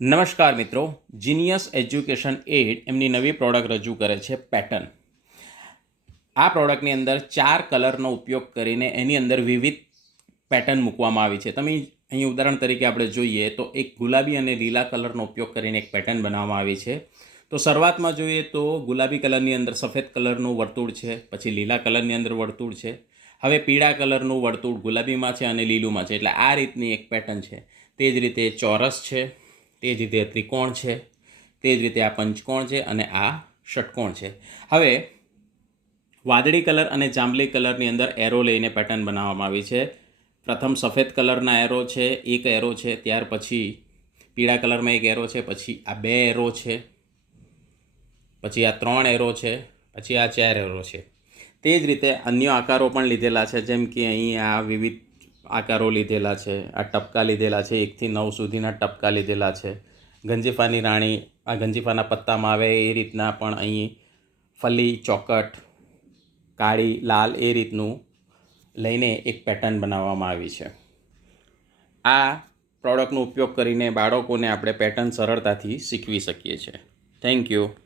નમસ્કાર મિત્રો, genius education add એમની નવી પ્રોડક્ટ રજૂ કરે છે પેટર્ન. આ પ્રોડક્ટની અંદર 4 કલરનો ઉપયોગ કરીને એની અંદર વિવિધ પેટર્ન મૂકવામાં આવી છે. તમે અહીં ઉદાહરણ તરીકે આપણે જોઈએ તો એક ગુલાબી અને લીલા કલરનો ઉપયોગ કરીને એક પેટર્ન બનાવવામાં આવી છે. તો શરૂઆતમાં જોઈએ તો ગુલાબી કલરની અંદર સફેદ કલરનું વર્તુળ છે, પછી લીલા કલરની અંદર વર્તુળ છે, હવે પીળા કલરનું વર્તુળ ગુલાબીમાં છે અને લીલુંમાં છે. એટલે આ રીતની એક પેટર્ન છે. તે જ રીતે ચોરસ છે, તે જ રીતે ત્રિકોણ છે, તે જ રીતે આ પંચકોણ છે અને આ ષટકોણ છે. હવે વાદળી કલર અને જાંબલી કલરની અંદર એરો લઈને પેટર્ન બનાવવામાં આવી છે. પ્રથમ સફેદ કલરના એરો છે, એક એરો છે, ત્યાર પછી પીળા કલરમાં એક એરો છે, પછી આ 2 એરો છે, પછી આ 3 એરો છે, પછી આ 4 એરો છે. તે જ રીતે અન્ય આકારો પણ લીધેલા છે, જેમ કે અહીં આ વિવિધ આકારો લીધેલા છે, આ ટપકા લીધેલા છે, 1 થી 9 સુધીના ટપકા લીધેલા છે. ગંજીફાની રાણી, આ ગંજીફાના પત્તામાં આવે એ રીતના પણ અહીં ફલી, ચોકટ, કાળી, લાલ એ રીતનું લઈને એક પેટર્ન બનાવવામાં આવી છે. આ પ્રોડક્ટનો ઉપયોગ કરીને બાળકોને આપણે પેટર્ન સરળતાથી શીખવી શકીએ છીએ. Thank you.